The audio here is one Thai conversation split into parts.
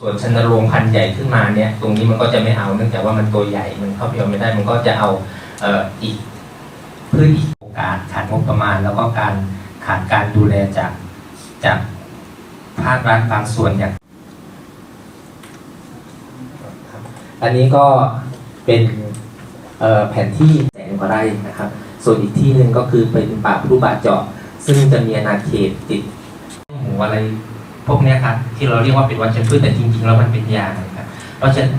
ส่วนชนโรงพันใหญ่ขึ้นมาเนี่ยตรงนี้มันก็จะไม่เอาเนื่องจากว่ามันตัวใหญ่ มันเข้าไปเอาไม่ได้มันก็จะเอาอีกพื้นอีกโอกาสขาดงบประมาณ แล้วก็การขาดการดูแลจากจากภาครัฐบางส่วนอย่างอันนี้ก็เป็นแผนที่แสนกว่าไร่นะครับ ส่วนอีกที่หนึ่งก็คือเป็นป่าพู้บาเจาะ ซึ่งจะมีอาณาเขตติดหมูอะไรพวกนี้ครับที่เราเรียกว่าเป็นวัชพืชแต่จริงๆแล้วมันเป็นยาครับเพราะฉะนั้น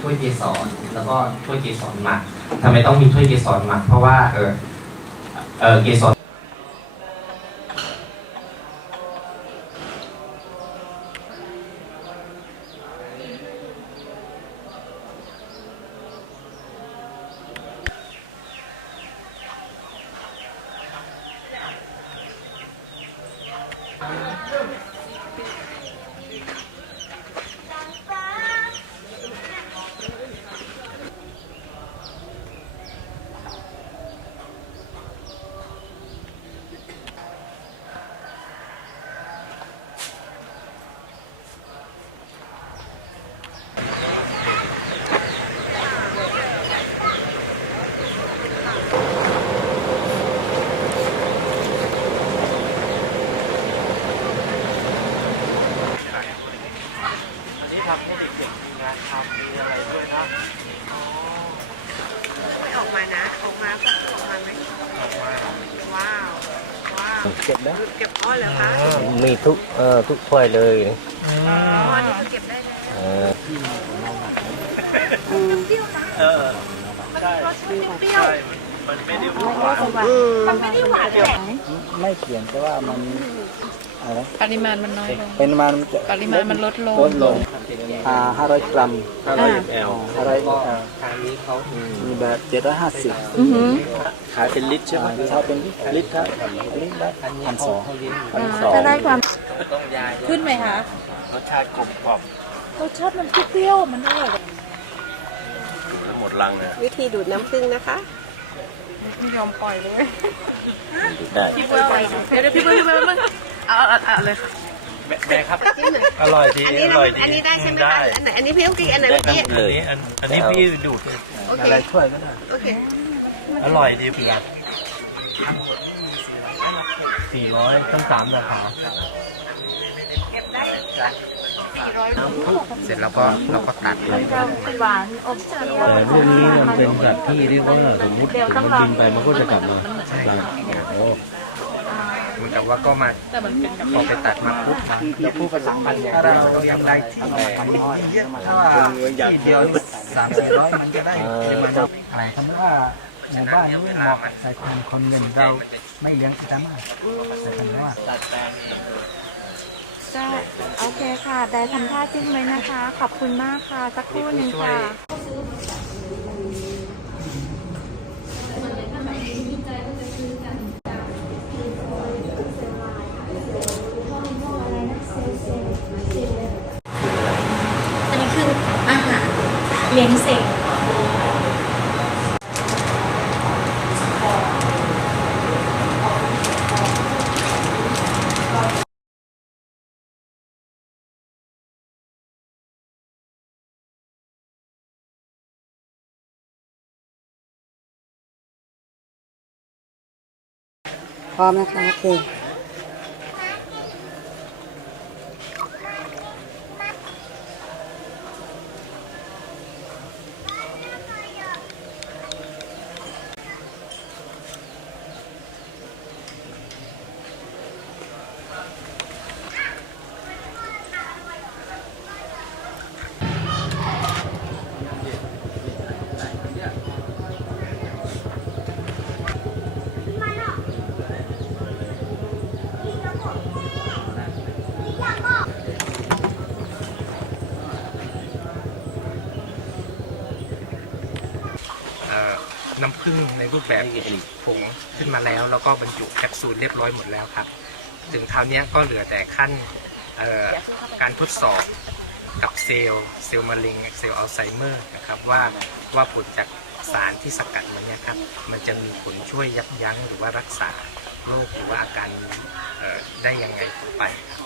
ถ้วยเกสรแล้วก็ถ้วยเกสรหมักทำไมต้องมีถ้วยเกสรหมักเพราะว่าเออเออเกสรนะออกมาก็ออกมาไหมว้าวว้าวเก็บแล้วเก็บอ้อแล้วคะมีทุกเอ่อทุกถ้ายเลยอ๋อนี่คือเก็บได้แล้วเออเปรี้ยวนะเออมันรสชาติเปรี้ยวมันไม่ได้หวานมันไม่ได้หวานเลยไม่เปลี่ยนแต่ว่ามันอะไรปริมาณมันน้อยลง ปริมาณนจะปริมาณมันลดลง ลดลงอ่าห้าร้อยกรัมห้าร้อยเอลห้าร้อยทางนี้เขามีแบบเจ็ดร้อยห้าสิบขายเป็นลิตรใช่ไหมเขาเป็นลิตรครับ ลิตรละพันสองพันสองจะได้ความขึ้นไหมคะ รสชาติกลมกล่อมรสชาติมันเปรี้ยวมันอร่อยหมดลังลยวิธีดูดน้ำผึ้งนะคะ ไม่ยอมปล่อยเลยได้พี่เบิร์ดเดี๋ยวพี่เบิร์ดพี่เบิร์ดเอาเอาเลยแบ่ครับ่อยร่อยดีอันนี้อร่อยดี อันนี้ได้ใช่ไหมคะอันไหนอันนี้พี่ต้องกินอันไหนพี่เลอันยนี้อันอันนี้พี่ดูด อะไรช่วยก็ได้โอเคอร่อยดีเ่อ่นสี่ร้อยต้องสามราคาเสร็จแล้วก็เราก็ตัดเลยหวานอบเชยแต่อวนี้มันเป็นแบบที่เรียกว่าสมมติ้ากินไปมันก็จะกลับมาใช่โอ้หมือนกับว่าก็มาพอไปตัดมาปุ๊บ้วพูดระสาอันกฤเราอยางได้ที่เยอถ้าทีเดียวสามสี่ร้อยมันจะได้อะไรคำว่าในบ้านนี้เหมาะใส่คนคนเงินเราไม่เลี้ยงกันามาส่คำว่าโอเคค่ะ ได้ทำท่าจริงไหมนะคะขอบคุณมากค่ะสักครู่หนึ่งค่ะเลี้ยงเสร็จพร้อมนะคะโอเคน้ำผึ้งในรูปแบบผงขึ้นมาแล้วแล้วก็บรรจุแคปซูลเรียบร้อยหมดแล้วครับ ถึงคราวนี้ก็เหลือแต่ขั้นการทดสอบกับเซลล์เซลล์มะเร็งเซลล์อัลไซเมอร์นะครับว่าว่าผลจากสารที่สกัดมันเนี่ยครับ มันจะมีผลช่วยยับยั้งหรือว่ารักษาโรคหรือว่าอาการได้ยังไงไปครับ